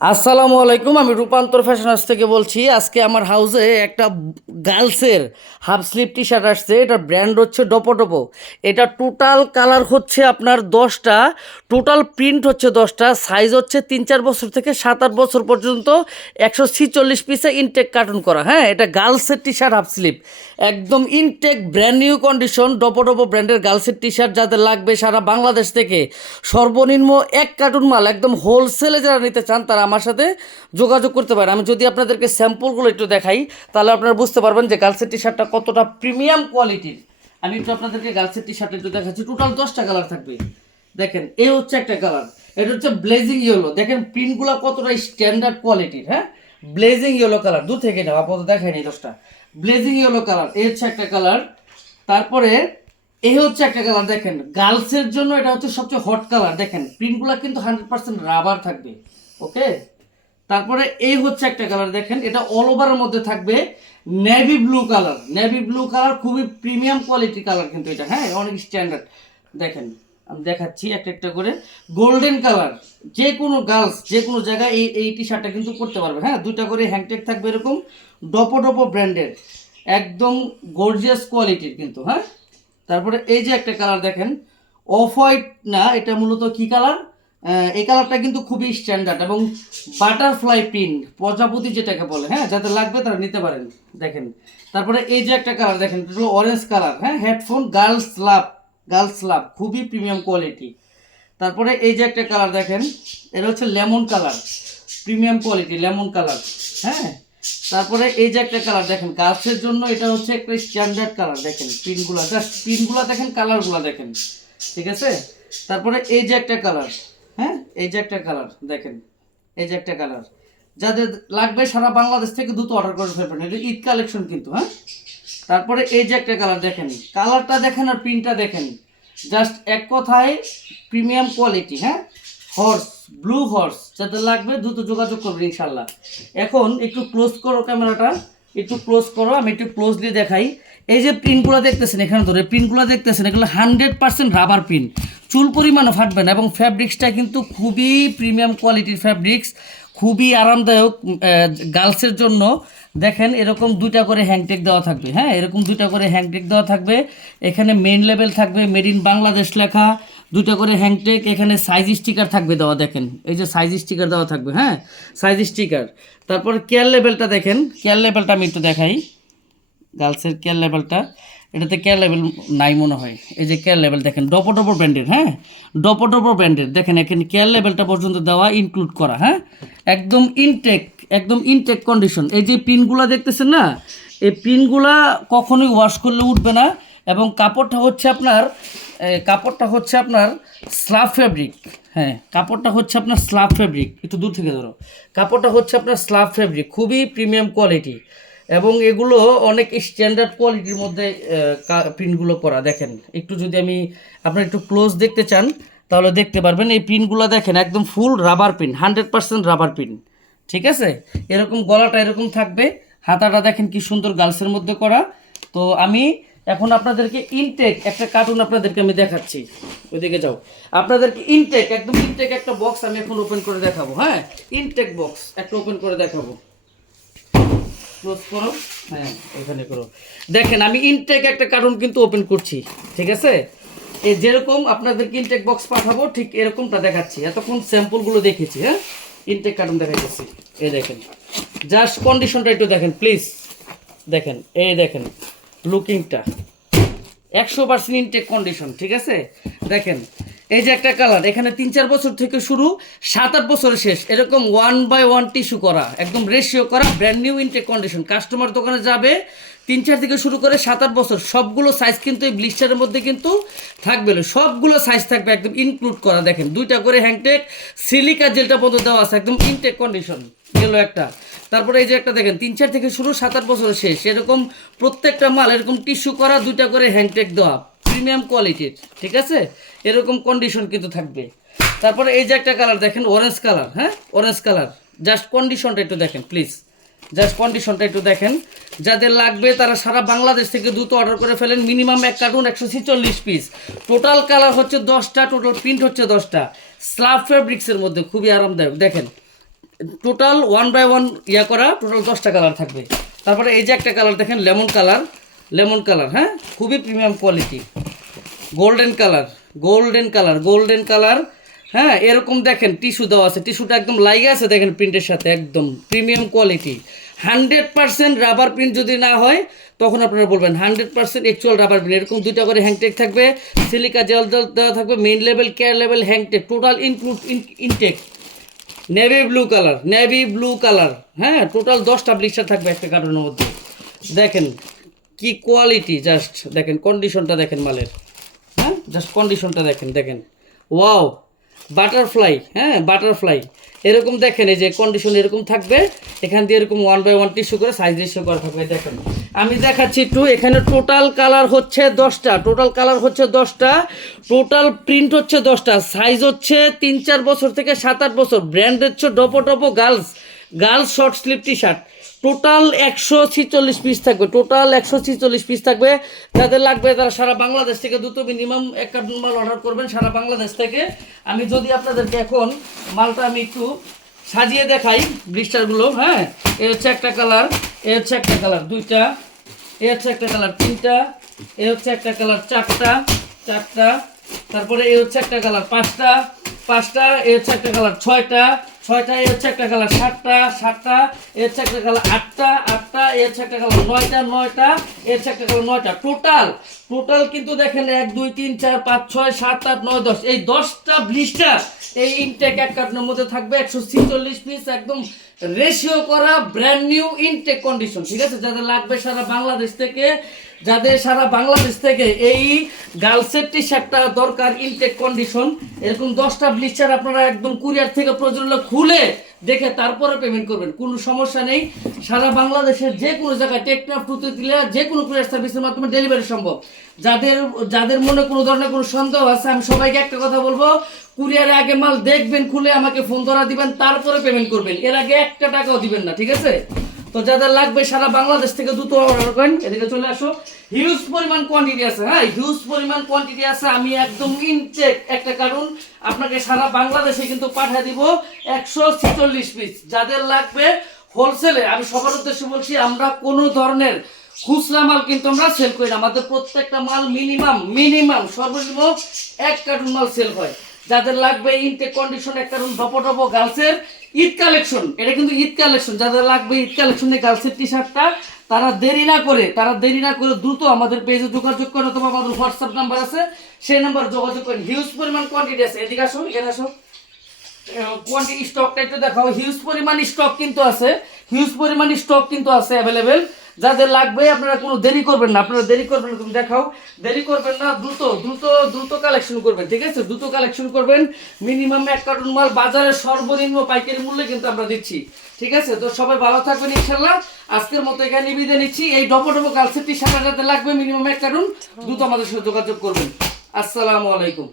আসসালামু আলাইকুম, আমি রূপান্তর ফ্যাশন হাউস থেকে বলছি। আজকে আমার হাউসে একটা গার্লসের হাফ স্লিভ টি শার্ট আসছে। এটার ব্র্যান্ড হচ্ছে ডপো। এটা টোটাল কালার হচ্ছে আপনার 10টা, টোটাল প্রিন্ট হচ্ছে 10টা, সাইজ হচ্ছে 3-4 বছর থেকে 7-8 বছর পর্যন্ত, 146 পিসে ইনটেক কার্টুন করা। হ্যাঁ, এটা গার্লসের টি শার্ট হাফ স্লিভ, একদম ইনটেক ব্র্যান্ড নিউ কন্ডিশন ডপো ব্র্যান্ডের গার্লসের টি শার্ট। যাদের লাগবে সারা বাংলাদেশ থেকে সর্বনিম্ন 1 কার্টুন মাল একদম হোলসেলে যারা নিতে চান তারা আমার সাথে যোগাযোগ করতে পারেন। আমি যদি আপনাদেরকে স্যাম্পলগুলো একটু দেখাই তাহলে আপনারা বুঝতে পারবেন যে গার্লসের টি শার্টটা কতটা প্রিমিয়াম কোয়ালিটির। আমি একটু আপনাদেরকে গার্লসের টি শার্ট একটু দেখাচ্ছি। টোটাল 10টা কালার থাকবে। দেখেন, এই হচ্ছে একটা কালার, এটা হচ্ছে ব্লেজিং ইয়েলো। দেখেন প্রিন্টগুলো কতটা স্ট্যান্ডার্ড কোয়ালিটির। হ্যাঁ, ব্লেজিং ইয়েলো কালার, দূর থেকে নাও, আপাতত দেখায়নি 10টা। ব্লেজিং ইয়েলো কালার, এই হচ্ছে একটা কালার। তারপরে এই হচ্ছে একটা কালার। দেখেন গার্লসের জন্য এটা হচ্ছে সবচেয়ে হট কালার। দেখেন প্রিন্টগুলো কিন্তু 100% রাবার থাকবে। ওকে, তারপরে এই হচ্ছে একটা কালার। দেখেন এটা অল ওভারের মধ্যে থাকবে navy blue colour. Navy blue colour খুবই প্রিমিয়াম কোয়ালিটি কালার কিন্তু এটা। হ্যাঁ, অনেক স্ট্যান্ডার্ড। দেখেন আমি দেখাচ্ছি একটা একটা করে। গোল্ডেন কালার, যে কোনো গার্লস যে কোনো জায়গায় এই টি শার্টটা কিন্তু পরতে পারবে। হ্যাঁ, দুইটা করে হ্যাংটেক থাকবে এরকম ডপো ব্র্যান্ডের, একদম গর্জিয়াস কোয়ালিটির কিন্তু। হ্যাঁ, তারপরে এই যে একটা কালার দেখেন, অফ হোয়াইট না, এটা মূলত কি কালার, এই কালারটা কিন্তু খুবই স্ট্যান্ডার্ড এবং বাটারফ্লাই প্রিন্ট, প্রজাপতি যেটাকে বলে। হ্যাঁ, যাদের লাগবে তারা নিতে পারেন। দেখেন, তারপরে এই যে একটা কালার দেখেন, এটা হলো অরেঞ্জ কালার। হ্যাঁ, হেডফোন গার্লস লাভ খুবই প্রিমিয়াম কোয়ালিটি। তারপরে এই যে একটা কালার দেখেন, এটা হচ্ছে lemon colour, premium quality lemon colour. হ্যাঁ, তারপরে এই যে একটা কালার দেখেন, গার্লসের জন্য এটা হচ্ছে একটা স্ট্যান্ডার্ড কালার। দেখেন প্রিন্টগুলো, জাস্ট প্রিন্টগুলো দেখেন, কালারগুলো দেখেন। ঠিক আছে, তারপরে এই যে একটা কালার। হ্যাঁ, এই যে একটা কালার দেখেন, এই যে একটা কালার। যাদের লাগবে সারা বাংলাদেশ থেকে দ্রুত অর্ডার করে ফেলবেন, এটা ঈদ কালেকশন কিন্তু। হ্যাঁ, তারপরে এই যে একটা কালার দেখেন, কালারটা দেখেন আর প্রিন্টটা দেখেন, জাস্ট এক কথায় প্রিমিয়াম কোয়ালিটি। হ্যাঁ, হর্স, ব্লু হর্স, যাদের লাগবে দ্রুত যোগাযোগ করবেন ইনশাল্লাহ। এখন একটু ক্লোজ করো ক্যামেরাটা, একটু ক্লোজ করো, আমি একটু ক্লোজলি দেখাই। এই যে প্রিন্টগুলো দেখতেছেন এখানে ধরে, প্রিন্টগুলো দেখতেছেন, এগুলো 100% রাবার প্রিন্ট, চুল পরিমাণও ফাটবে না এবং ফ্যাব্রিক্সটা কিন্তু খুবই প্রিমিয়াম কোয়ালিটির ফ্যাব্রিক্স, খুবই আরামদায়ক গার্লসের জন্য। দেখেন এরকম দুইটা করে হ্যাংটেক দেওয়া থাকবে। হ্যাঁ, এরকম দুইটা করে হ্যাংটেক দেওয়া থাকবে। এখানে মেইন লেভেল থাকবে, মেড ইন বাংলাদেশ লেখা, দুইটা করে হ্যাংটেক। এখানে সাইজ স্টিকার থাকবে দেওয়া, দেখেন এই যে সাইজ স্টিকার দেওয়া থাকবে। হ্যাঁ, সাইজ স্টিকার। তারপরে কেয়ার লেভেলটা দেখেন, কেয়ার লেভেলটা আমি একটু দেখাই। গার্লসের কেয়ার লেভেলটা, এটাতে কেয়ার লেভেল নাই মনে হয়। এই যে কেয়ার লেভেল দেখেন, ডপো ব্র্যান্ডের। হ্যাঁ, ডপো ব্র্যান্ডের। দেখেন এখানে কেয়ার লেভেলটা পর্যন্ত দেওয়া, ইনক্লুড করা। হ্যাঁ, একদম ইনটেক, একদম ইনটেক কন্ডিশন। এই যে পিনগুলা দেখতেছেন না, এই পিনগুলা কখনোই ওয়াশ করলে উঠবে না এবং কাপড়টা হচ্ছে আপনার স্লাব ফেব্রিক। হ্যাঁ, কাপড়টা হচ্ছে আপনার স্লাব ফেব্রিক, একটু দূর থেকে ধরো। কাপড়টা হচ্ছে আপনার স্লাব ফেব্রিক, খুবই প্রিমিয়াম কোয়ালিটি এবং এগুলো অনেক স্ট্যান্ডার্ড কোয়ালিটির মধ্যে প্রিন্টগুলো করা। দেখেন একটু যদি আমি আপনার একটু ক্লোজ দেখতে চান তাহলে দেখতে পারবেন। এই প্রিন্টগুলো দেখেন একদম ফুল রাবার প্রিন্ট, 100% রাবার প্রিন্ট। ঠিক আছে, এরকম গলাটা এরকম থাকবে, হাতাটা দেখেন কি সুন্দর গার্লসের মধ্যে করা। তো আমি এখন আপনাদেরকে ইনটেক একটা কার্টুন আপনাদেরকে আমি দেখাচ্ছি, ওইদিকে যাও। আপনাদেরকে ইনটেক, একদম ইনটেক একটা বক্স আমি এখন ওপেন করে দেখাবো। হ্যাঁ, ইনটেক বক্স একটা ওপেন করে দেখাবো। ক্লোজ করো, হ্যাঁ এখানে করো। দেখেন আমি ইনটেক একটা কার্টুন কিন্তু ওপেন করছি। ঠিক আছে, এই যেরকম আপনাদেরকে ইনটেক বক্স পাঠাবো ঠিক এরকমটা দেখাচ্ছি। এতক্ষণ স্যাম্পলগুলো দেখেছি। হ্যাঁ, ইনটেক কার্টুন দেখাচ্ছি। এই দেখেন, জাস্ট কন্ডিশনটা একটু দেখেন প্লিজ। দেখেন, এই দেখেন লুকিংটা 100% ইনটেক কন্ডিশন। ঠিক আছে, দেখেন এই যে একটা কালার, এখানে 3-4 বছর থেকে শুরু, 7-8 বছরের শেষ, এরকম 1/1 টিস্যু করা, একদম রেশিও করা, brand new intact condition. Customer দোকানে যাবে 3-4 থেকে শুরু করে 7-8 বছর, সবগুলো সাইজ কিন্তু এই ব্লিস্টারের মধ্যে কিন্তু থাকবে, সবগুলো সাইজ থাকবে একদম ইনক্লুড করা। দেখেন দুইটা করে হ্যাংটেক, সিলিকা জেলটা পর্যন্ত দেওয়া আছে, একদম ইনটেক কন্ডিশন গেল একটা। তারপরে এই যে একটা দেখেন 3-4 থেকে শুরু, 7-8 বছরের শেষ, এরকম প্রত্যেকটা মাল এরকম টিস্যু করা, দুইটা করে হ্যাংটেক দেওয়া, প্রিমিয়াম কোয়ালিটির। ঠিক আছে, এরকম কন্ডিশন কিন্তু থাকবে। তারপরে এই যে একটা কালার দেখেন, অরেঞ্জ কালার। হ্যাঁ, অরেঞ্জ কালার, জাস্ট কন্ডিশনটা একটু দেখেন প্লিজ, জাস্ট কন্ডিশনটা একটু দেখেন। যাদের লাগবে তারা সারা বাংলাদেশ থেকে দ্রুত অর্ডার করে ফেলেন। Minimum 1 cartoon 146 piece, total colour হচ্ছে 10টা, টোটাল প্রিন্ট হচ্ছে 10টা, স্লাব ফেব্রিক্সের মধ্যে খুবই আরামদায়ক। দেখেন টোটাল 1 বাই 1 ইয়া করা, টোটাল 10টা কালার থাকবে। তারপরে এই যে একটা কালার দেখেন লেমন কালার, লেমন কালার, হ্যাঁ খুবই premium quality. Golden colour, golden colour, golden colour, হ্যাঁ এরকম দেখেন টিস্যু দেওয়া আছে, টিস্যুটা একদম লাইগে আছে দেখেন প্রিন্টের সাথে, একদম প্রিমিয়াম কোয়ালিটি। 100% রাবার প্রিন্ট যদি না হয় তখন আপনারা বলবেন 100% অ্যাকচুয়াল রাবার প্রিন্ট। এরকম 2টা করে হ্যাংটেক থাকবে, সিলিকা জেল দেওয়া থাকবে, main level, care level, hang tag total include intake. Navy blue colour, navy blue colour, হ্যাঁ টোটাল 10টা ব্লিস্টার থাকবে একটা কার্টুনের মধ্যে। দেখেন কি কোয়ালিটি, জাস্ট দেখেন কন্ডিশনটা দেখেন মালের, হ্যাঁ জাস্ট কন্ডিশনটা দেখেন, দেখেন ওয়াও বাটারফ্লাই, হ্যাঁ বাটারফ্লাই এরকম দেখেন, এই যে কন্ডিশন এরকম থাকবে, এখান দিয়ে এরকম 1 বাই 1 টিস্যু করে সাইজ রেশিও করা থাকবে। দেখেন আমি দেখাচ্ছি একটু, এখানে টোটাল কালার হচ্ছে 10টা, টোটাল কালার হচ্ছে 10টা, টোটাল প্রিন্ট হচ্ছে 10টা, সাইজ হচ্ছে 3-4 বছর থেকে 7-8 বছর, ব্র্যান্ড হচ্ছে ডপো টপো girls, girls short sleeve T shirt. Total 146 piece থাকবে, টোটাল 146 পিস থাকবে। যাদের লাগবে তারা সারা বাংলাদেশ থেকে দ্রুত মিনিমাম এক কার্টুন মাল অর্ডার করবেন সারা বাংলাদেশ থেকে। আমি যদি আপনাদেরকে এখন মালটা আমি একটু সাজিয়ে দেখাই ব্লিস্টারগুলো, হ্যাঁ এ হচ্ছে একটা কালার, এ হচ্ছে একটা কালার 2টা, এ হচ্ছে একটা কালার 3টা, এ হচ্ছে একটা কালার 4টা, তারপরে এ হচ্ছে একটা কালার 5টা, এ হচ্ছে একটা কালার 6টা, এ হচ্ছে একটা কালার 7টা, এ হচ্ছে একটা কালার 8টা, এ হচ্ছে একটা কালার 9টা, এ হচ্ছে একটা কালার 9টা। টোটাল কিন্তু দেখেন 1 2 3 4 5 6 7 8 9 10, এই 10টা ব্লিস্টার এই ইনটেক এক কার্টনের মধ্যে থাকবে 146 পিস, একদম রেশিও করা ব্র্যান্ড নিউ ইনটেক কন্ডিশন। ঠিক আছে, যাদের লাগবে সারা বাংলাদেশ থেকে, যাদের সারা বাংলাদেশ থেকে এই গার্লসের টি শার্টটা দরকার ইনটেক কন্ডিশন, এরকম 10টা ব্লিস্টার আপনারা একদম কুরিয়ার থেকে প্রয়োজন হলে খুলে দেখে তারপরে পেমেন্ট করবেন, কোনো সমস্যা নেই। সারা বাংলাদেশের যে কোনো জায়গায় টেকনাফ টুতে দিলে যে কোনো কুরিয়ার সার্ভিসের মাধ্যমে ডেলিভারি সম্ভব। যাদের মনে কোনো ধরনের কোনো সন্দেহ আছে, আমি সবাইকে একটা কথা বলবো, কুরিয়ারে আগে মাল দেখবেন, খুলে আমাকে ফোন ধরা দিবেন, তারপরে পেমেন্ট করবেন, এর আগে একটা টাকাও দিবেন না। ঠিক আছে, তো যাদের লাগবে সারা বাংলাদেশ থেকে দ্রুত অর্ডার করেন, এদিকে চলে আসো। হিউজ পরিমাণ কোয়ান্টিটি আছে, হ্যাঁ হিউজ পরিমাণ কোয়ান্টিটি আছে। আমি একদম ইনটেক একটা কারণ আপনাকে সারা বাংলাদেশে কিন্তু পাঠিয়ে দিব 146 পিস। যাদের লাগবে হোলসেলে, আমি সবার উদ্দেশ্যে বলছি, আমরা কোনো ধরনের খুচরা মাল কিন্তু আমরা সেল করি না, আমাদের প্রত্যেকটা মাল মিনিমাম সর্বনিম্ন 1 কার্টুন মাল সেল হয়। যাদের লাগবে ইনটেক কন্ডিশন এক কার্টুন ডপো গার্লসের ঈদ কালেকশন, এটা কিন্তু ঈদ কালেকশন, যাদের লাগবে ঈদ কালেকশনে গার্লসের টি শার্টটা, তারা দেরি না করে দ্রুত আমাদের পেজে যোগাযোগ করে, অথবা আমাদের হোয়াটসঅ্যাপ নাম্বার আছে সেই নাম্বারে যোগাযোগ করেন। হিউজ পরিমাণ কোয়ান্টিটি আছে, এদিকে আসো, এখানে আসো, কোয়ান্টিটি স্টকটা একটু দেখাও। হিউজ পরিমাণ স্টক কিন্তু আছে অ্যাভেলেবেল। যাদের লাগবে আপনারা কোনো দেরি করবেন না, তুমি দেখাও, দেরি করবেন না, দ্রুত কালেকশন করবেন। ঠিক আছে, দ্রুত কালেকশন করবেন। মিনিমাম 1 কার্টুন মাল বাজারের সর্বনিম্ন পাইকারি মূল্যে কিন্তু আমরা দিচ্ছি। ঠিক আছে, তো সবাই ভালো থাকবেন ইনশাল্লাহ। আজকের মতো এখানে বিদায় নিচ্ছি। এই ডপো গার্লসের টি শার্ট যাতে লাগবে মিনিমাম 1 কার্টুন, দ্রুত আমাদের সাথে যোগাযোগ করবেন। আসসালামু আলাইকুম।